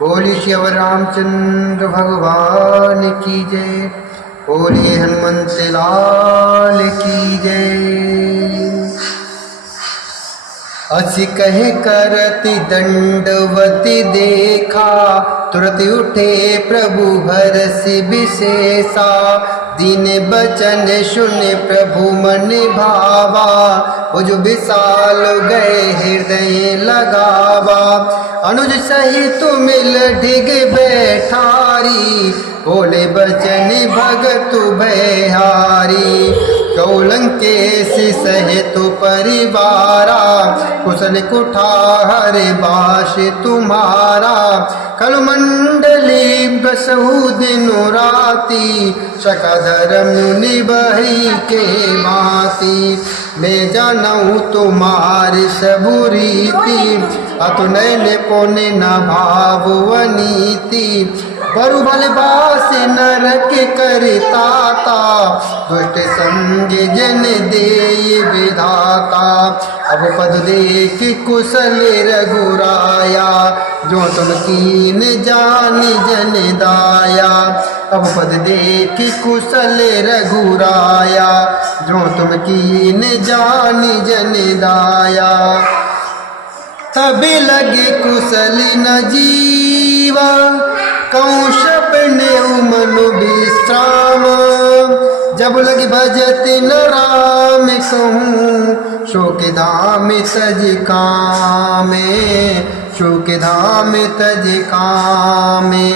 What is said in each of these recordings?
बोली शिव रामचंद्र भगवान की जय। बोली हनुमंत लाल की जय। असी कहे करति दंडवती देखा, तुरत उठे प्रभु हरषि विशेषा। दीन बचन सुन प्रभु मन भावा, भुज विशाल गए हृदय लगावा। अनुज सहित मिल ढिग बैठारी, बोले बचन भगत भयहारी। कौलंकेश सहित परिवारा, कुशल कुठार बाश तुम्हारा। कलमंडली बसहु दिनु राती, शकधर्म निबहि के माती। मैं जानऊ तुम्हारी सबु रीति, अतु नैन पुण्य न भावनीति। बरु भल बास नरक करताता, दुष्ट संग जन देय विधाता। अब पद देख कुशल रघुराया, जो तुम कीन जानी जन दाया। अब पद देख कुशल रघुराया, जो तुम कीन जानी जन दाया। तभी लगे कुशल न जीवा, कौशप ने मनु विश्राम। जब लगी भजत न राम कहूँ, शोक धाम तज कामे। शोक धाम तज कामे।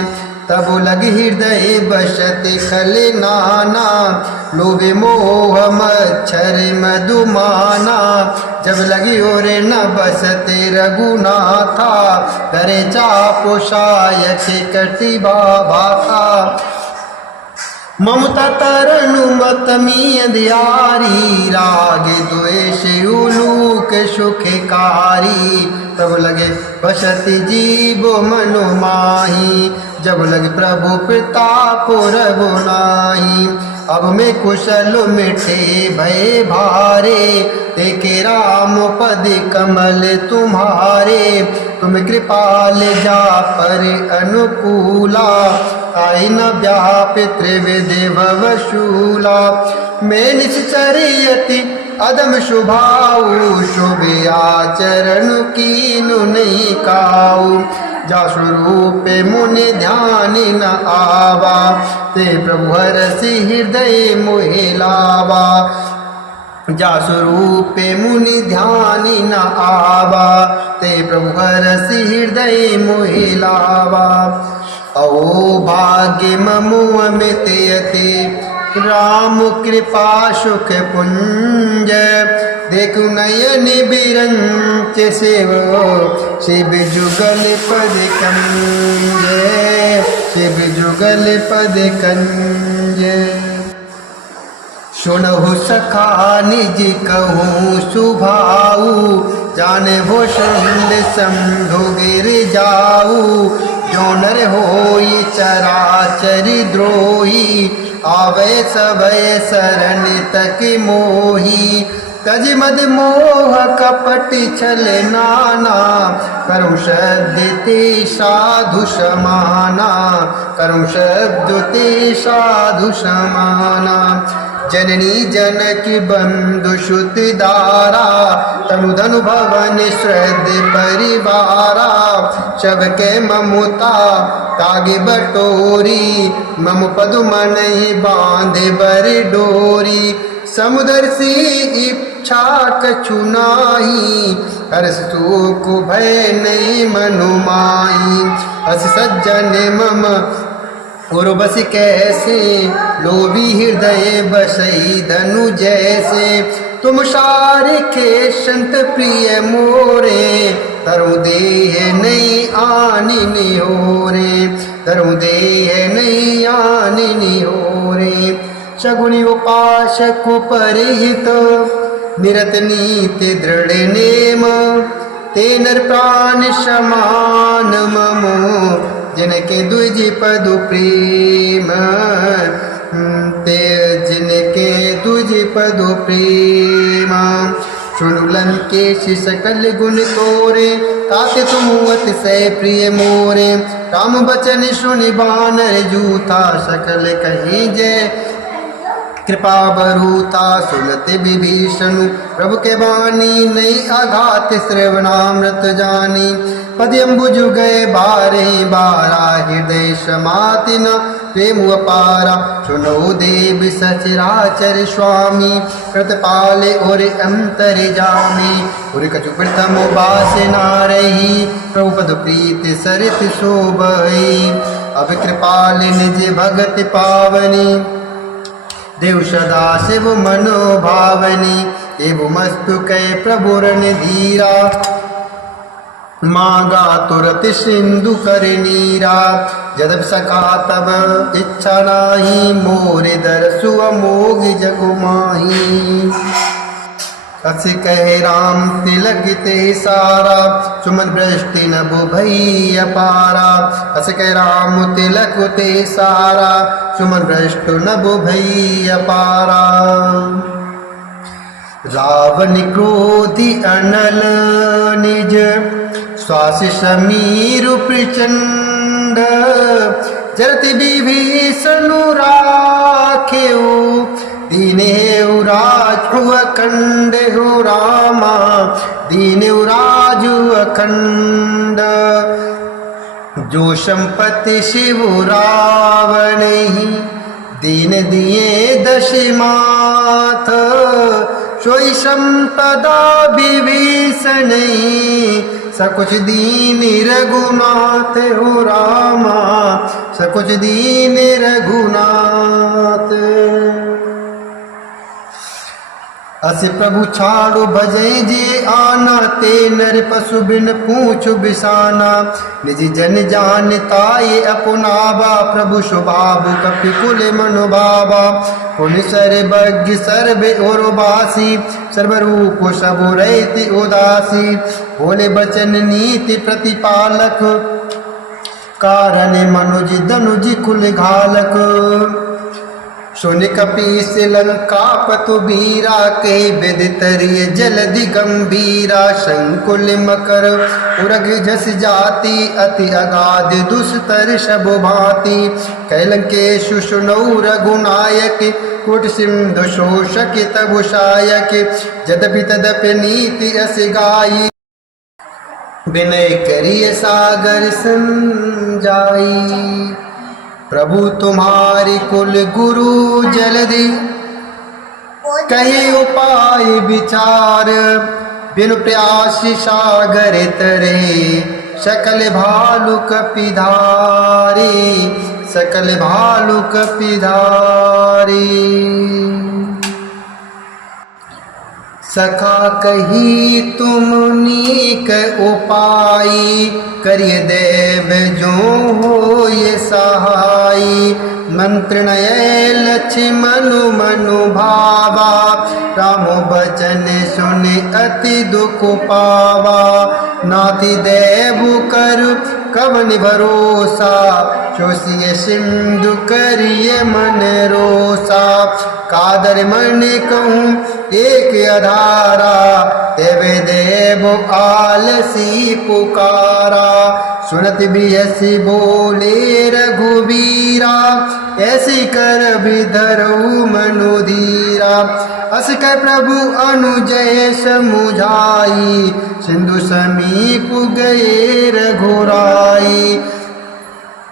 तब लग हृदय बसत खल नाना, लोभे मोह मच्छर मधुमाना। जब लगी और न बसते रघुनाथा, करे चापो शायक कटि बाबा था। ममता तरनु मत मियधियारी, राग द्वेष उलूक सुखकारी। तब लगे बसति जीव मनु माही, जब लगे प्रभु प्रताप रघु नाही। अब मैं कुशल मिठे भय भारे, देखे राम पद कमल तुम्हारे। तुम कृपाल जा पर अनुकूला, आई न व्याप त्रिविधि भवशूला। मैं निश्चर्यति अदम शुभाऊ, शुभ आचरण कीनु नहीं काऊ। जा स्वरूप मुनि ध्यान न आवा, ते प्रभु हरषि हृदय मोहि लावा। जा स्वरूप मुनि ध्यान न आवा, ते प्रभु हरषि हृदय मोहि लावा। अहो भाग्य ममु अमित यति, राम कृपा सुख पुंज। देखु नयन बिरंच शिव, शिव जुगल पद कंज। शिव जुगल पद कंज। सुनहु सखा निज कहूँ सुभाऊ, जाने भो शंद समझो गिर जाऊ। जो नर होई चराचरि द्रोही, आवे सभय शरण तक मोही। तज मद मोह कपट छल नाना, करुँ शब्द ते साधु समाना। करुँ शब्द ते साधु समाना। जननी जनक बंधु सुत दारा, तनु धनु भवन श्रद्ध परिवारा। सबके ममुता तागे बटोरी, मम पदुमन बांधे बर डोरी। समुदर सी इच्छा कछु नाही, हर्ष सुख भय नहीं मनु माही। अस सज्जन मम उर्वश कैसे, लोभी हृदय बसई धनु जैसे। तुम सारिखे संत प्रिय मोरे, तरु देह नहीं आनी निहोरे। तरु देह नहीं आनी निहोरे। सगुनि उपासक परिहित, निरत नीति दृढ़ नेम। ते नर प्राण समान ममो, जिनके द्विज पदु प्रेम। ते जिनके द्विज पदु प्रेम। सुनु लंकेश सकल गुण तोरे, ताते तुम अतिशय प्रिय मोरे। राम बचन सुनि बानर जूथा, सकल कहीं जय कृपा बरूता। सुनते विभीषण प्रभु के बानी, नहीं आघात श्रवणामृत जानी। पद्यम्बुज गए बारे बारा, हृदय समाति न प्रेम अपारा। सुनो देव सचराचर स्वामी, कृतपाले और अंतर जामी। और कछु प्रथम बास ना रही, प्रभु पद प्रीत सरित शोभई। अब कृपाल निज भगत पावनी, देव सदा शिव मनो भावनी। एव मस्तु कै प्रभु रण धीरा, मांगा तुरत सिंधु कर नीरा। जदप सका तब इच्छा नाही, मोरे दरसु अमोघ जगु माही। अस कहे राम तिलक ते सारा, सुमन वृष्टि नभ भई अपारा। अस कहे राम तिलक ते सारा, सुमन वृष्टि नभ भई अपारा। रावण क्रोधि अनल निज, श्वास समीर प्रचंड। जरति विभीषण राखेऊ, दीनेउ राजु अखंड हो रामा। दीनेउ राजु अखंड, जो संपत्ति शिव रावण ही। दीन दिए दशमाथ, सोई संपदा विभीषण। सकुच दीन रघुनाथ हो रामा, सकुच दीन रघुनाथ। अस प्रभु छाड़ो भजै जे आना, ते नर पशु बिन पूछ बिसाना। निज जन जान ताये अपनावा, प्रभु स्वभाव कपि कुल मनुभावा। पुण्य सर्वज्ञ सर्व और बासी, सर्वरूप सब रहित उदासी। बोले बचन नीति प्रतिपालक, कारण मनुज धनुज कुल घालक। सुन कपीस लंका पतु बीरा, के विदितरिय जलधि गंभीरा। संकुल मकर उरग जस जाति, अति अगाध दुस्तर सब भांति। कैलंकेशु सुनौ रघुनायक, कुट सिंधु शोषक तबु सायक। यद्यपि तदपि नीति अस गाई, विनय करिय सागर संजाई। प्रभु तुम्हारी कुल गुरु जलधि, कहे उपाय विचार। बिनु प्रयास सागर तरे, सकल भालु कपिधारी। सकल भालु कपिधारी। सखा कही तुम नीक उपाई, करिय देव जो हो ये सहाई। मंत्र नय लक्ष्मण मनु भावा, राम बचन सुन अति दुख पावा। नाति देव कर कवन भरोसा, शोषिय सिंधु करिय मन रोसा। कादर मन कहूँ एक अधारा, देवे देव आलसी पुकारा। सुनत बियसी बोले रघुबीरा, ऐसी कर विधरऊ मनुधीरा। अस कर प्रभु अनुजय समुझाई, सिंधु समीप गए रघुराई।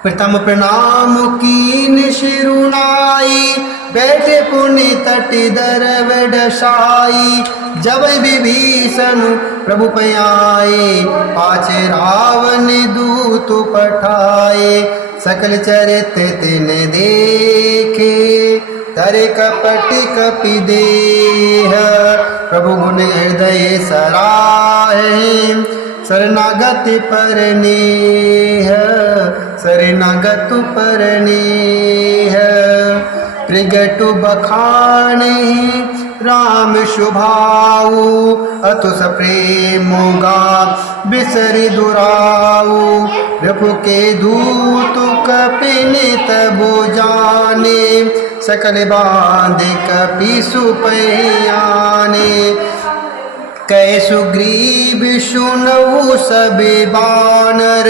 प्रथम प्रणाम कीन शिरुनाई, बैठे पुण्य तट दरव डसाई। जब विभीषण प्रभु पयाए, पाछे रावण दूत पठाए। सकल चरित्र तिन देखे, तरे कपट कपि देह। प्रभु गुण हृदय सराहे, शरणागत परनेह। शरणागत परनेह। प्रगटु बखाने राम शुभाऊ, अतुस प्रेमोगा बिसरि दुराऊ। रिपु के दूत कपिन तबु जाने, सकल बांध कपि सुपयाने। कै सुग्रीव सुनऊ सबे बानर,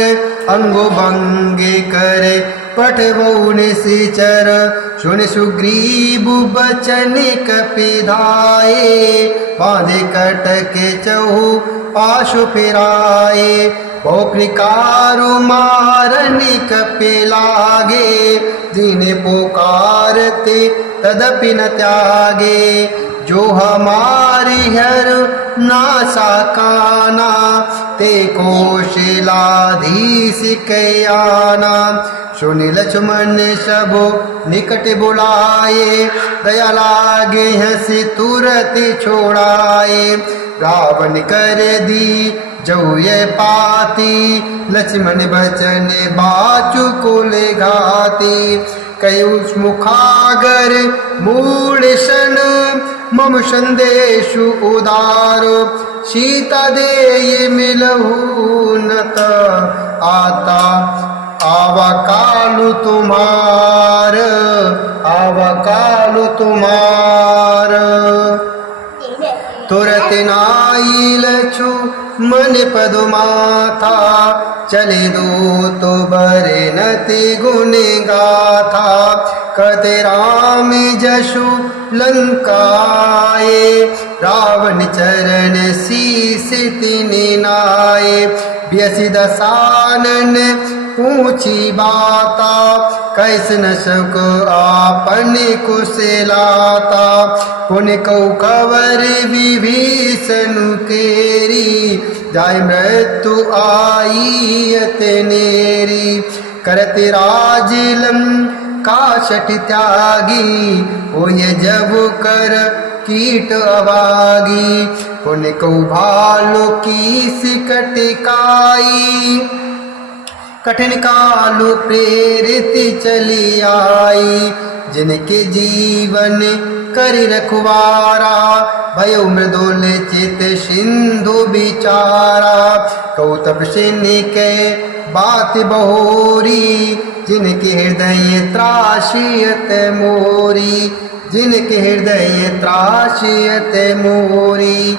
अंगो भंगे करे पठबऊ निशिचर। सुन सुग्रीव बचन कपिधाये, बांधे कटके चहु पाशु फिराए। बहु प्रकारु मारनि कपि लागे, जिन्हें पुकारते तदपि न त्यागे। जो हमारी हर नासा काना, ते कौशलाधीश कयाना। सुनि लक्ष्मण सब निकट बुलाए, दया लागे हंसी तुरत छोड़ाए। रावण कर दी जो ये पाती, लक्ष्मण बचन बाचु को ले घाती। कयुष मुखागर मूल शन, मम संदेशु उदारो। सीता दे मिलहु नत, आता आवा कालु तुम्हार, आवा कालु तुम्हार। तुरत नाई लछु मन पद माथा, चले दो तो बरे नति गुण गाथा। कहते राम जशु लंकाए, रावण चरण शीस तिनि नाए। व्यसि दसानन पूछी बाता, कैस न सक आपन कुशलाता। पुन कौ कवर विभीषण केरी, जाय मृत्यु आई अतनेरी। करते राज लंका शठ त्यागी, होय जब कर कीट अभागी। पुन कौ भालु की सिकटिकाई, कठिन कालु प्रेरित चली आई। जिनके जीवन करि रखवारा, भयो मृदुल चित सिंधु बिचारा। कौतप सिन्नि के बात बहोरी, जिनके हृदय त्रासियत मोरी, जिनके हृदय त्रासियत मोरी।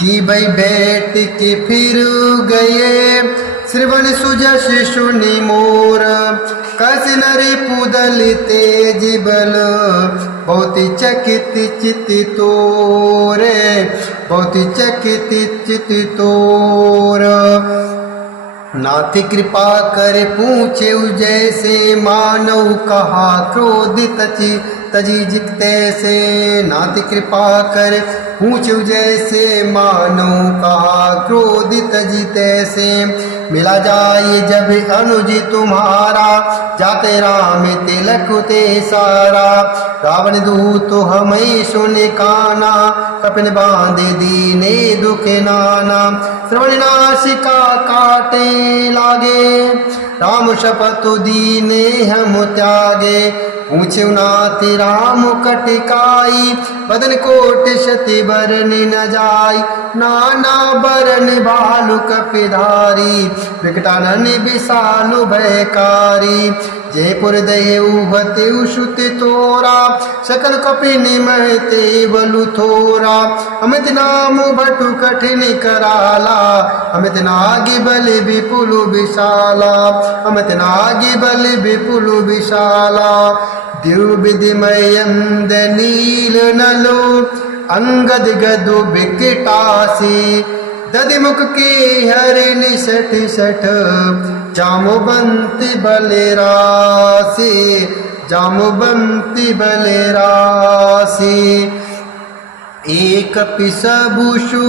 कि भई बैठ के फिर गए, श्रवण सुजस सुनि मोर। कस नरि पुदल तेज बल, बहुत चकित चित तोरे, बहुत चकित चित तोर। नाथ कृपा कर पूछे जैसे, मानव कहा क्रोधित तजी जिकते से। नाथ कृपा कर पूछे जैसे, मानव कहा क्रोधित जीते से। मिला जाए जब अनुज तुम्हारा, जाते राम तिलक ते सारा। रावण दूत हमें सुन काना, कपिन बांधे दीने दुख नाना। श्रवण नासिका काटे लागे, राम शपथ दीने हम त्यागे। पूछे नाथ राम कटिकाई, बदन कोट शति बरन न जाय। नाना बरन भालु कपिधारी, विकटानन विशालु भयकारी। जयपुर दयऊ हतेउ सुत तोरा, सकल कपि निमहते बलु थोरा। अमित नाम भटु कठिन कराला, अमित नागी बल विपुल विशाला। अमित नागी बल विपुल विशाला। द्युविधिमयंद नील नलो, अंगद गदु विकटासी। दधिमुख के हरिण सठ सठ, जामुबंती बलरासी। जामुबंती बलरासी। एक पिसबुषु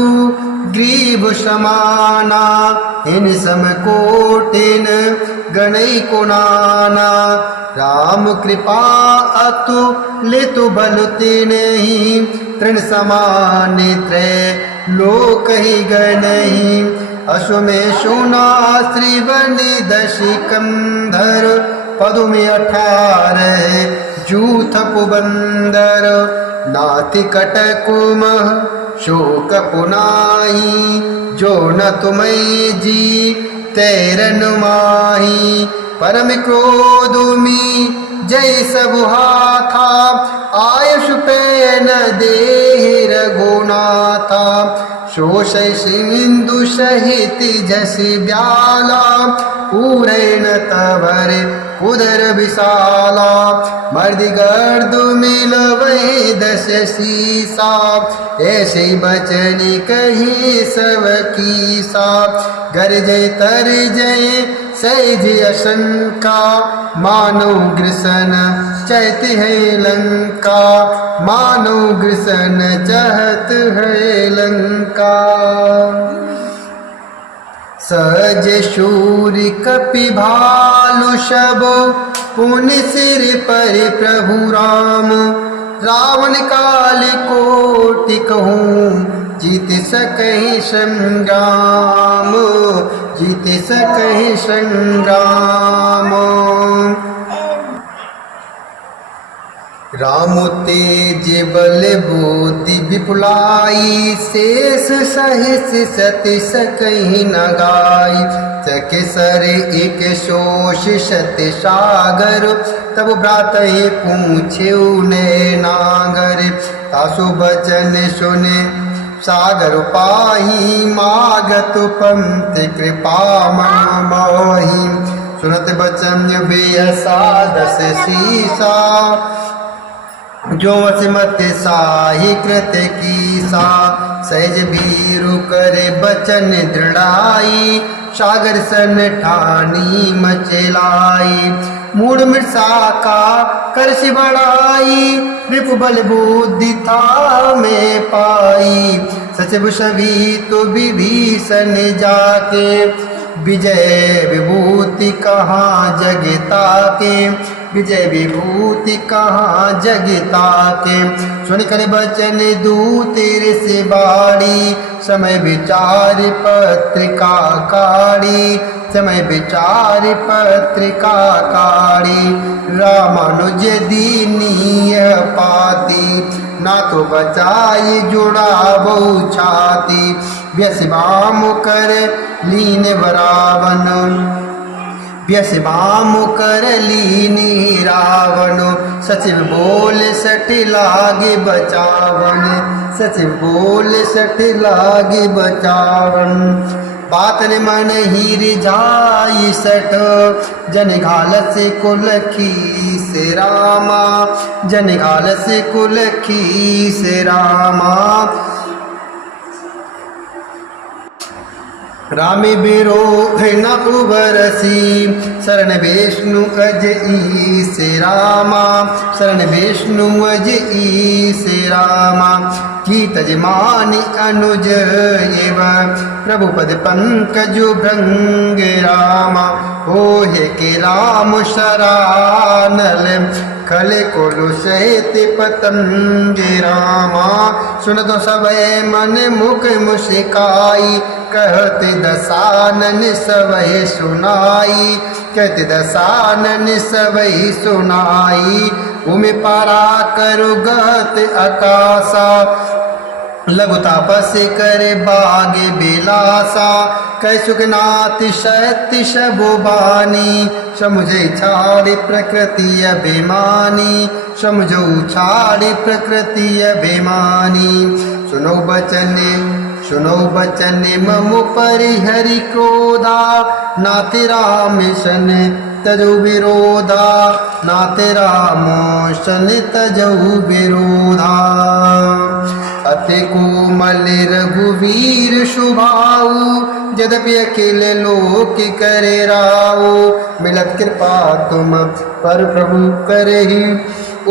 ग्रीव समाना, इन सम कोटिन गणई को नाना। राम कृपा अतुलित बल तिन्हि, तृण समान त्रय लोक ही गणहि। अश्वमेषु श्रीवनि दशि कंधर, पदु में 18 जूथ पुबंदर। नाति कटकुम शोक पुनाही, जो न तुम्हें जी तैरन माही। परम क्रोधुमी जय सब हाथा, आयुष पे न देहि रघुनाथा। शोषय सिंधु सहित जसि ब्याला पूरेण तवर उदर विशाला मर्द गर्द मिलवै दस सीसा ऐसे बचन कही सब कीसा गरजय तरजय सहज अशंका मानो ग्रसन चैत है लंका मानो ग्रसन चहत है लंका सहज शूर कपि भालु शबो पुनि सिर पर प्रभु राम रावण काल कोटि कहूँ जीत सकहि संग्राम जीत सकहि संग्राम राम तेज बल बुद्धि विपुलाई शेष सहित सति सकहि न गाई सके सर एक शोष सत सागर तब भ्रात पूछे नागर तासु बचन सुने सागर पाही मागत पंत कृपा मन मोहि सुनत बचन बेयसा दस सीसा जो वसमत साहि कृत कीसा सहज बीरु करे बचन दृढ़ाई सागर सन ठानी मचलाई मूड मृषा का करश बढ़ाई रिपु बल बुद्धि था में पाई सचिव सभी तो विभीषण जाके विजय विभूति कहाँ जगता के विजय विभूति कहाँ जगता के सुन कर बचन दूतिर से बाड़ी समय विचार पत्रिका काड़ी समय विचार पत्रिका काड़ी रामानुज दीनीय पाती ना तो बचाई जुड़ा बहु छाती व्यसवाम कर लीन बरावन व्यसवाम कर लीनी रावण सचिव बोल सठ लागे बचावन सचिव बोल सठ लागे बचावन बात ने मन हीर जाई सठ जन घाल से कुल खी से रामा जन घाल से कुल खी से रामा रामी बिरोध न उबरसी शरण विष्णु अज ई से रामा शरण विष्णु अज ई से रामा की तजमानी अनुज एव प्रभु पद पंकज भृंग रामा हो हे के राम शरानल खले कोलु सहित पतंग रामा सुन तो सब मन मुख मुस्काई कहते दसानन सबहि सुनाई कहते दसानन सबहि सुनाई उमे पारा करु गत आकाशा लघु तापस कर बाग बिलासा कैसुकनाथ शक्ति शबुबानी समुझे छाड़ी प्रकृति अभिमानी समझो छाड़ी प्रकृति अभिमानी सुनो बचन ममु परिहरि क्रोधा नाति राम शन तजु विरोधा नाते रामोशन तजु विरोधा अति कोमल रघुवीर शुभाऊ यद्यपि अखिल लोक करे राऊ मिलत कृपा तुम पर प्रभु करहि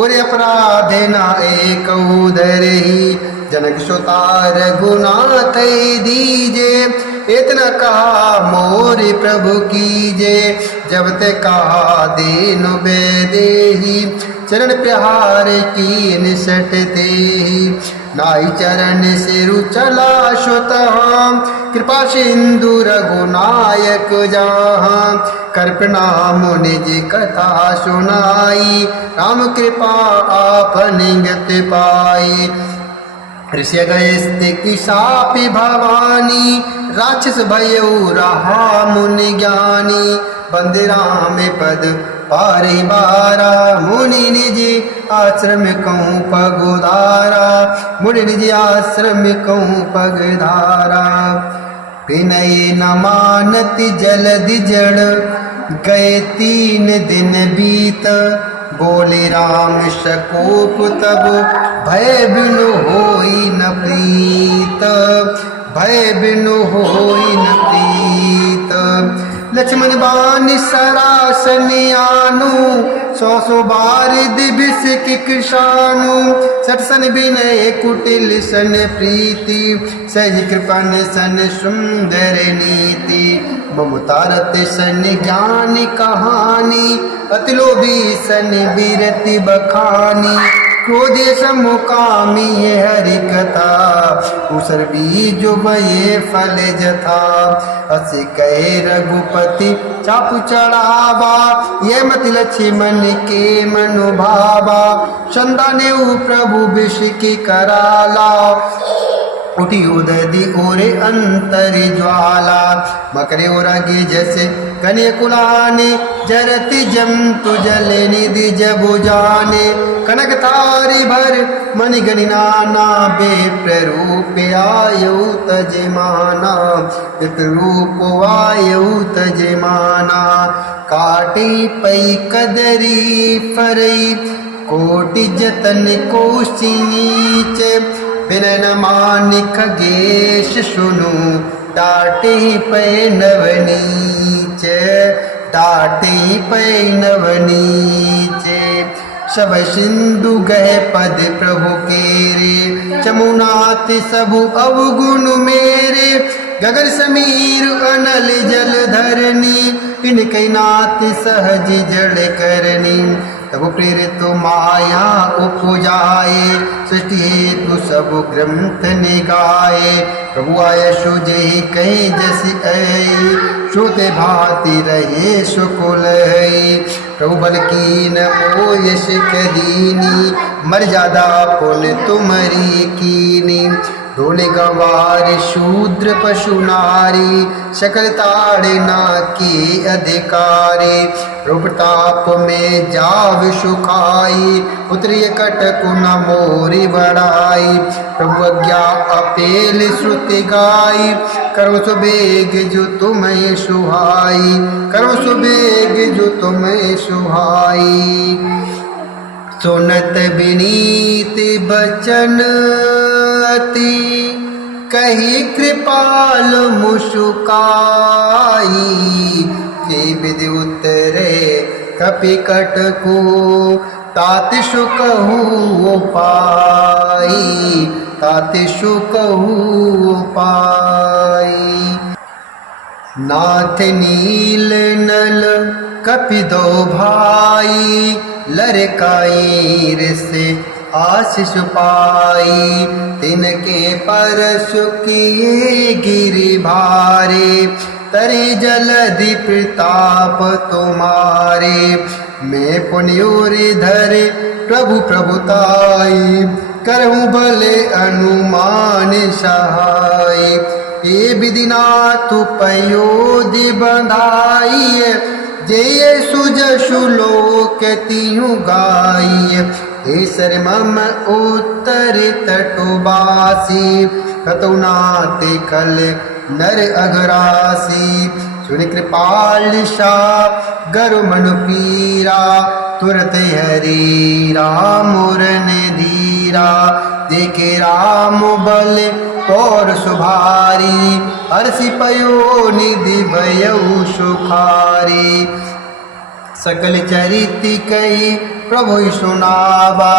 और अपराध न एक उधरहि जनक सुता रघुनाथ दीजे इतना कहा मोर प्रभु कीजे जब ते कहा दीनु बेदेही चरण प्रहार की निसट देही नाई चरण सिरु चला सुत कृपा सिंधु रघुनायक जहाँ कर प्रणाम निज कथा सुनाई राम कृपा आपनि गति पाई ऋषि गए की सापी भवानी राक्षस भयो रहा मुनि ज्ञानी बंदे राम पद पारे बारा। मुनि निज आश्रम कहूँ पगुधारा, मुनि निज आश्रम कहूँ पगधारा। विनय न मानति जलधि जड़, गए 3 दिन बीत। बोले राम शकोप तब, भय बिनु होई न प्रीत, भय बिनु होई न प्रीत। लक्ष्मण बानि सरासनि आनु, 100 बार दिबिस की कृषानु। सठ सन विनय कुटिल सन प्रीति, सही कृपन सन सुंदर नीति। ममतारत सन ज्ञान कहानी, अति लोभी सन बीरति बखानी। क्रोधे समुकामी ये हरि कथा, उसर बीज ये फल जथा। असी कहे रघुपति चापु चढ़ावा, ये मत लक्ष्मण के मनुभावा। चंदा ने प्रभु विष की कराला, उठी उदधि ओरे अंतर ज्वाला। मकरे उरागे जैसे कन्या कुलाने, जरति जंतु जल निधि जबु जाने। कनक थारी भर मणि गणिनाना, बेप्ररूप आयु तजमाना, विप्ररूप आयु तजमाना। काटी पई कदरी फरई, कोटि जतन कोशि नीच। विनय न मानि खगेश सुनु, डाटे पै नवनीच, डाटे पै नवनीच। शब सिंधु गए पद प्रभु केरे, चमुनाथ सबु अवगुण मेरे। गगन समीर अनल जल धरनी, इनके नाथ सहज जड़ करनी। तब प्रेरित माया उपजाए, सृष्टि हेतु सब ग्रंथ निगाए। प्रभु आय सुजे कहे जैसी ऐ, श्रोते भांति रहे सुकुल है। प्रभु बल की न ओ यश कदीनी, मर्यादा पुन तुम्हारी कीनी। ढोले गवार शूद्र पशु नारी, सकल ताड़े ना के अधिकारी। प्रताप में जाव सुखाई, उतरी कटक न मोरी बढ़ाई। प्रभु अज्ञा अपेल श्रुति गाई, करो सुबेग जो तुम्हें सुहाई, करो सुबेग जो तुम्हें सुहाई। सुनत विनीत बचन अति, कही कृपाल मुस्काई। के विधि उतरे कपि कटको, तात सुकहु पाई, तात सुकहु पाई। नाथ नील नल कपि दो भाई, लरकाई से आशीष पाई। तिनके परश किए गिरि भारे, तरे जलधि प्रताप तुम्हारे। मैं पुण्योरि धरे प्रभु प्रभुताई, करहूँ भले अनुमान सहाय। ये विधि नाथ पयोधि बंधाई, जय सुजसु लोक तिहु गाई। ईश्वर मम उत्तर तटुबासी, कतौ नाते कल नर अघरासी। सुन कृपाल शाह गरु मनु पीरा, तुरत हरि राम रन धीरा। देखे राम बल और सुभारी, हर्षि पयो निधि भयउ सुखारी। सकल चरित कही प्रभु सुनावा,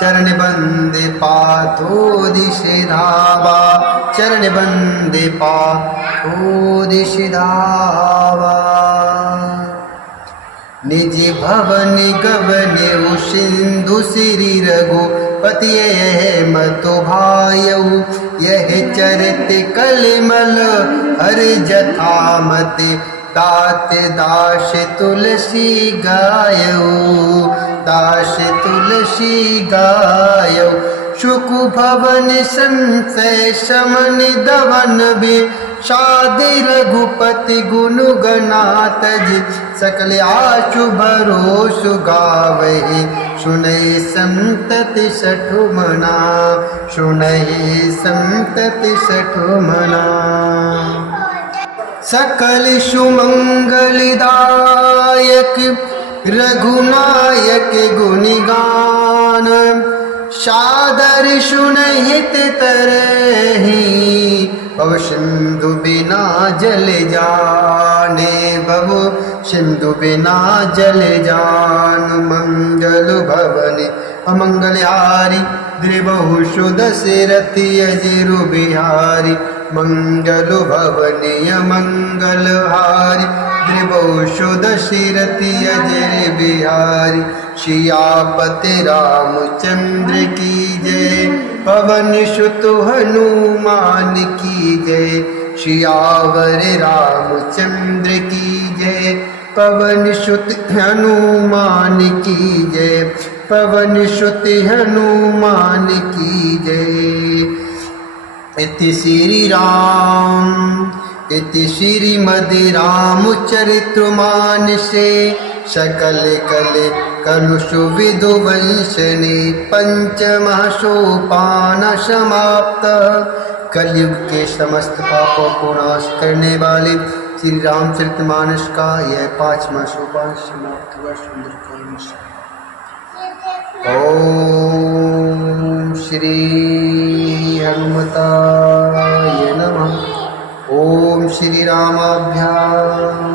चरण बंदे पाथो दिश धावा, चरण बंदे पाथो दिश धावा। निज भवन गवन सिंधु श्री रघुपति, यह मतो भायऊ। यह चरित कलिमल हर जथामति, तात दास तुलसी गायऊ, दास तुलसी गायऊ। सुख भवन संशय शमन दवन भी, शादी रघुपति गुण गनात जी सकल आशु भरोसु गावे सुनहि संतति सठु मना सुनहि संतति सठु मना सकल सुमंगलदायक रघुनायक गुणगान सादर सुनहित तरहि भव सिंधु बिना जल जाने भव सिंधु बिना जल जान मंगल भवन अमंगलहारी द्रिबहु सुदशरथि अजिरु बिहारी मंगल भवन अमंगलहारी द्रिबहु सुदशरथि अजिर बिहारी सियापति रामचंद्र की जय पवन सुत हनुमान की जय सियावर रामचंद्र की जय पवन सुत हनुमान की जय पवन सुत हनुमान की जय। इति श्री राम इति श्रीमद् रामचरितमानसे सकल कल कलुषु विदुवंशने पंचमः सोपान समाप्त। कलयुग के समस्त पापों को नाश करने वाले श्री रामचरितमानस का यह 5वां सोपान समाप्त हुआ। सुंदरकांड। ओम श्री हनुमताय नमः। ओम श्री रामाभ्याम